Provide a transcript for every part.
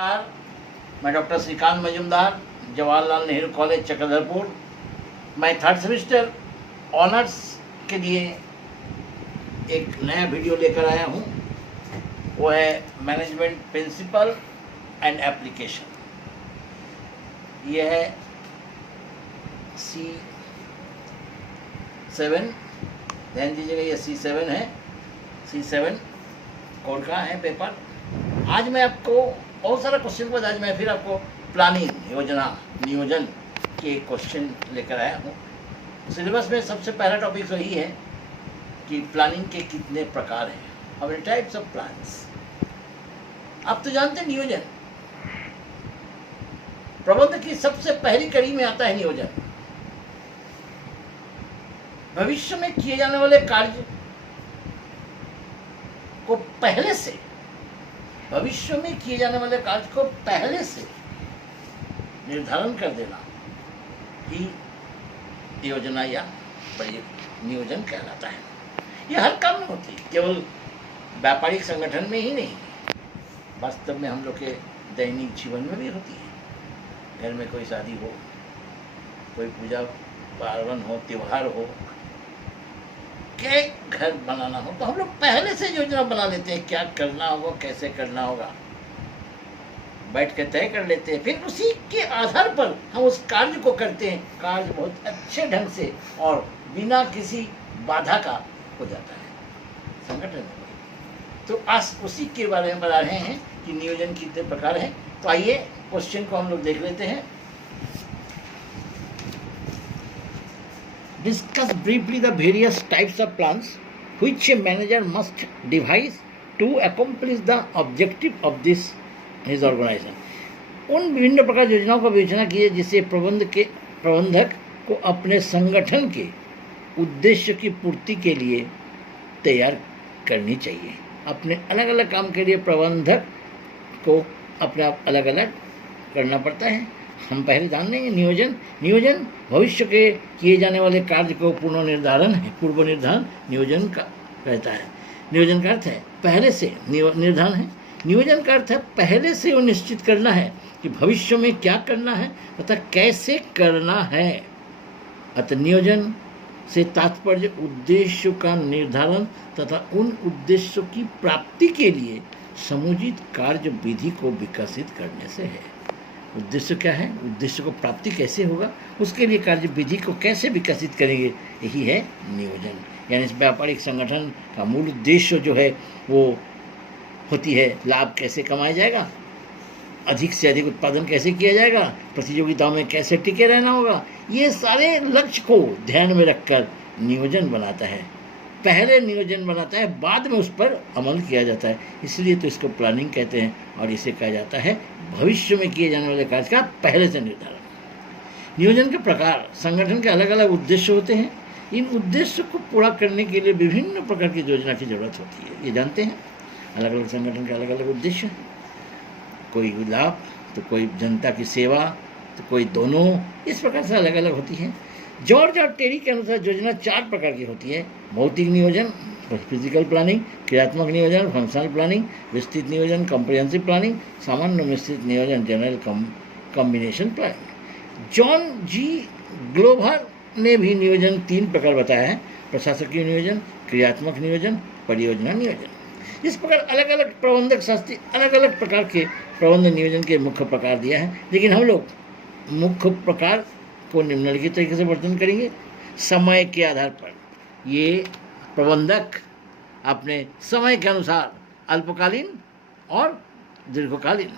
नमस्कार, मैं doctor Shrikant Majumdar, Jawaharlal Nehru college Chakradharpur. मैं थर्ड सेमेस्टर ऑनर्स के लिए एक नया वीडियो लेकर आया हूँ। वो है मैनेजमेंट प्रिंसिपल एंड एप्लीकेशन। यह है C7, ध्यान दीजिएगा, ये C7 है। C7 कोड का है पेपर। आज मैं आपको बहुत सारा क्वेश्चन के बाद आज मैं फिर आपको प्लानिंग, योजना, नियोजन के क्वेश्चन लेकर आया हूँ। सिलेबस में सबसे पहला टॉपिक वही है कि प्लानिंग के कितने प्रकार हैं, how many types of plans. आप तो जानते हैं नियोजन, प्रबंध की सबसे पहली कड़ी में आता है नियोजन। भविष्य में किए जाने वाले कार्य को पहले से, भविष्य में किए जाने वाले कार्य को पहले से निर्धारण कर देना ही योजना या नियोजन कहलाता है। यह हर काम में होती है, केवल व्यापारिक संगठन में ही नहीं, वास्तव में हम लोग के दैनिक जीवन में भी होती है। घर में कोई शादी हो, कोई पूजा पार्वण हो, त्योहार हो, क्या घर बनाना हो, तो हम लोग पहले से योजना बना लेते हैं, क्या करना होगा, कैसे करना होगा, बैठ के तय कर लेते हैं। फिर उसी के आधार पर हम उस कार्य को करते हैं। कार्य बहुत अच्छे ढंग से और बिना किसी बाधा का हो जाता है संगठन में। तो आज उसी के बारे में बता रहे हैं कि नियोजन कितने प्रकार हैं। तो आइए क्वेश्चन को हम लोग देख लेते हैं। Discuss briefly the various types of plans which a manager must devise to accomplish the objective of his organization. उन विभिन्न प्रकार की योजनाओं का विवेचना कीजिए जिसे प्रबंधक को अपने संगठन के उद्देश्य की पूर्ति के लिए तैयार करनी चाहिए। अपने अलग अलग काम के लिए प्रबंधक को अपने आप अलग अलग करना पड़ता है। हम पहले जान लेंगे नियोजन। नियोजन भविष्य के किए जाने वाले कार्य को पूर्व निर्धारण नियोजन का कहता है। नियोजन का अर्थ है पहले से निर्धारण है। नियोजन का अर्थ है पहले से वो निश्चित करना है कि भविष्य में क्या करना है तथा कैसे करना है। अतः नियोजन से तात्पर्य उद्देश्यों का निर्धारण तथा उन उद्देश्यों की प्राप्ति के लिए समुचित कार्य विधि को विकसित करने से है। उद्देश्य क्या है, उद्देश्य को प्राप्ति कैसे होगा, उसके लिए कार्य विधि को कैसे विकसित करेंगे, यही है नियोजन। यानी इस व्यापारिक संगठन का मूल उद्देश्य जो है वो होती है लाभ कैसे कमाया जाएगा, अधिक से अधिक उत्पादन कैसे किया जाएगा, प्रतियोगिताओं में कैसे टिके रहना होगा। ये सारे लक्ष्य को ध्यान में रखकर नियोजन बनाता है। पहले नियोजन बनाता है, बाद में उस पर अमल किया जाता है। इसलिए तो इसको प्लानिंग कहते हैं और इसे कहा जाता है भविष्य में किए जाने वाले कार्य का पहले से निर्धारण। नियोजन के प्रकार, संगठन के अलग अलग उद्देश्य होते हैं। इन उद्देश्यों को पूरा करने के लिए विभिन्न प्रकार की योजना की जरूरत होती है। ये जानते हैं, अलग अलग संगठन के अलग अलग उद्देश्य हैं। कोई लाभ तो कोई जनता की सेवा तो कोई दोनों, इस प्रकार से अलग अलग होती है। जॉर्ज और टेरी के अनुसार योजना 4 प्रकार की होती है। भौतिक नियोजन, फिजिकल प्लानिंग, क्रियात्मक नियोजन, फंक्शनल प्लानिंग, विस्तृत नियोजन, कॉम्प्रिहेंसिव प्लानिंग, सामान्य विस्तृत नियोजन, जनरल कॉम्बिनेशन प्लानिंग। जॉन जी ग्लोवर ने भी नियोजन 3 प्रकार बताया है: प्रशासकीय नियोजन, क्रियात्मक नियोजन, परियोजना नियोजन। इस प्रकार अलग अलग प्रबंधक शास्त्री अलग अलग प्रकार के प्रबंध नियोजन के मुख्य प्रकार दिया है। लेकिन हम लोग मुख्य प्रकार को निम्नलिखित तरीके से वर्णन करेंगे। समय के आधार पर ये प्रबंधक अपने समय के अनुसार अल्पकालीन और दीर्घकालीन,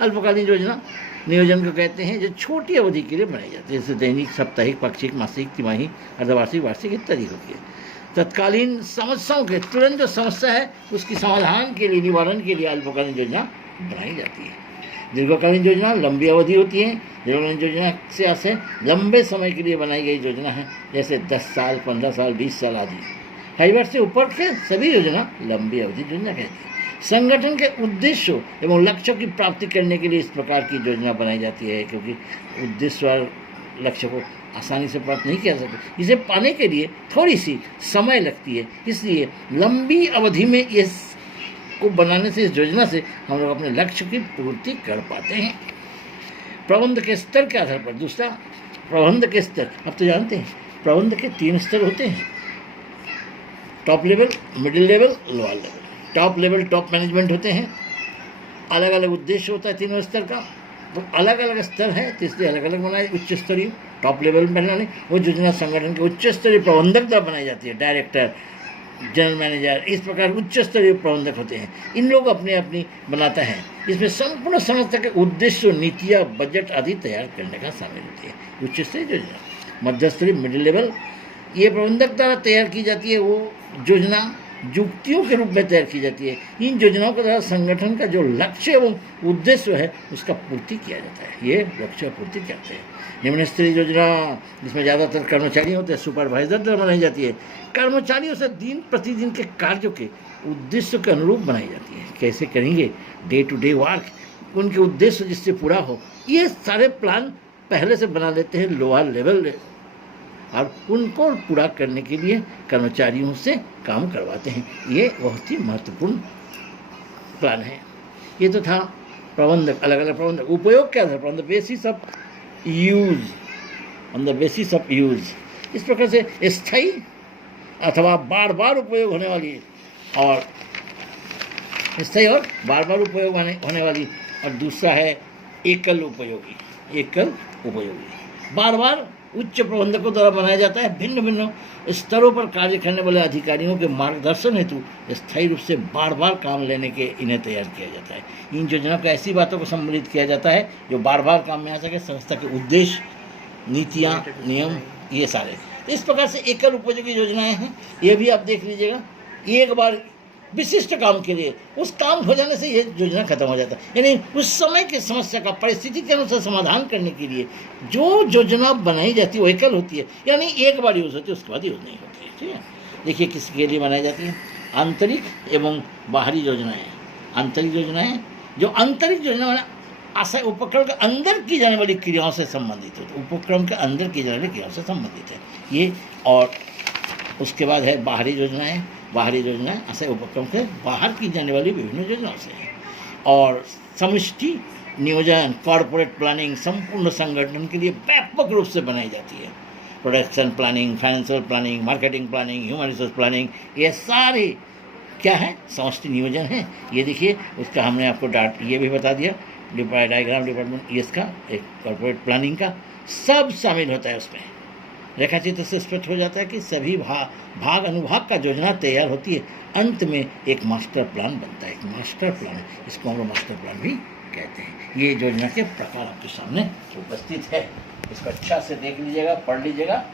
अल्पकालीन योजना नियोजन को कहते हैं जो छोटी अवधि के लिए बनाई जाती है, जैसे दैनिक, साप्ताहिक, पाक्षिक, मासिक, तिमाही, अर्धवार्षिक, वार्षिक इत्यादि होती है। तत्कालीन समस्याओं के तुरंत जो समस्या है उसकी समाधान के लिए, निवारण के लिए अल्पकालीन योजना बनाई जाती है। दीर्घकालीन योजना लंबी अवधि होती है। दीर्घकालीन योजना से ऐसे लंबे समय के लिए बनाई गई योजना है, जैसे 10 साल, 15 साल, 20 साल आदि। 5 वर्ष से ऊपर के सभी योजना लंबी अवधि योजना कहती है। संगठन के उद्देश्यों एवं लक्ष्यों की प्राप्ति करने के लिए इस प्रकार की योजना बनाई जाती है, क्योंकि उद्देश्य और लक्ष्य को आसानी से प्राप्त नहीं किया जा सकता। इसे पाने के लिए थोड़ी सी समय लगती है, इसलिए लंबी अवधि में इस को बनाने से, इस योजना से हम लोग अपने लक्ष्य की पूर्ति कर पाते हैं। प्रबंध के स्तर के आधार पर, दूसरा प्रबंध के स्तर, अब तो जानते हैं प्रबंध के 3 स्तर होते हैं, top level, middle level, lower level. Top level top management होते हैं, अलग अलग उद्देश्य होता है तीनों स्तर का, तो अलग अलग स्तर है तो इसलिए अलग अलग बनाए। उच्च स्तरीय टॉप लेवल बनाने, वो योजना संगठन के उच्च स्तरीय प्रबंधक द्वारा बनाई जाती है, डायरेक्टर, जनरल मैनेजर, इस प्रकार उच्च स्तरीय प्रबंधक होते हैं। इन लोग अपनी अपनी बनाता है। इसमें संपूर्ण संस्था के उद्देश्य, नीतियाँ, बजट आदि तैयार करने का शामिल होती है। उच्च स्तरीय योजना, मध्य स्तरीय, मिडिल लेवल, ये प्रबंधक द्वारा तैयार की जाती है। वो योजना युक्तियों के रूप में तैयार की जाती है। इन योजनाओं के द्वारा संगठन का जो लक्ष्य एवं उद्देश्य है उसका पूर्ति किया जाता है। ये लक्ष्य पूर्ति करते हैं। निम्न स्तरीय योजना, जिसमें ज़्यादातर कर्मचारी होते हैं, सुपरवाइजर द्वारा बनाई जाती है। कर्मचारियों से दिन प्रतिदिन के कार्यों के उद्देश्य के अनुरूप बनाई जाती है। कैसे करेंगे डे टू डे वर्क, उनके उद्देश्य जिससे पूरा हो, ये सारे प्लान पहले से बना लेते हैं लोअर लेवल, और उनको पूरा करने के लिए कर्मचारियों से काम करवाते हैं। ये बहुत ही महत्वपूर्ण प्लान है। ये तो था प्रबंधक, अलग अलग प्रबंधक। उपयोग क्या था? On the basis of use, on the basis of use, इस प्रकार से स्थायी अथवा बार बार उपयोग होने वाली, और स्थायी और बार बार उपयोग होने वाली, और दूसरा है एकल उपयोगी। एकल उपयोगी बार बार उच्च प्रबंधकों द्वारा बनाया जाता है। भिन्न भिन्न स्तरों पर कार्य करने वाले अधिकारियों के मार्गदर्शन हेतु स्थायी रूप से बार बार काम लेने के इन्हें तैयार किया जाता है। इन योजनाओं को ऐसी बातों को सम्मिलित किया जाता है जो बार बार काम में आ सके। संस्था के उद्देश्य, नीतियाँ, नियम, ये सारे इस प्रकार से एकल उपयोगी योजनाएं हैं। ये भी आप देख लीजिएगा, एक बार विशिष्ट काम के लिए, उस काम हो जाने से ये योजना खत्म हो जाता है। यानी उस समय की समस्या का परिस्थिति के अनुसार समाधान करने के लिए जो योजना बनाई जाती है वो एकल होती है, यानी एक बार यूज़ होती है, उसके बाद यूज़ नहीं होती है। ठीक है, देखिए किसके लिए बनाई जाती है? आंतरिक एवं बाहरी योजनाएँ। आंतरिक योजनाएँ, जो आंतरिक योजना वाला आशय उपक्रम के अंदर की जाने वाली क्रियाओं से संबंधित होती है, उपक्रम के अंदर की जाने वाली क्रियाओं से संबंधित है ये। और उसके बाद है बाहरी योजनाएँ। बाहरी योजनाएँ आशय उपक्रम के बाहर की जाने वाली विभिन्न योजनाओं से है। और समष्टि नियोजन, कॉरपोरेट प्लानिंग संपूर्ण संगठन के लिए व्यापक रूप से बनाई जाती है। Production planning, financial planning, marketing planning, human resource planning, ये सारे क्या है? समष्टि नियोजन है। ये देखिए, उसका हमने आपको ये भी बता दिया, डायग्राम डिपार्टमेंट, ये इसका एक कॉरपोरेट प्लानिंग का सब शामिल होता है उसमें। रेखाचित्र से स्पष्ट हो जाता है कि सभी भाग अनुभाग का योजना तैयार होती है। अंत में एक मास्टर प्लान बनता है। एक मास्टर प्लान, इसको हम लोग मास्टर प्लान भी कहते हैं। ये योजना के प्रकार आपके सामने उपस्थित है। इसको अच्छा से देख लीजिएगा, पढ़ लीजिएगा।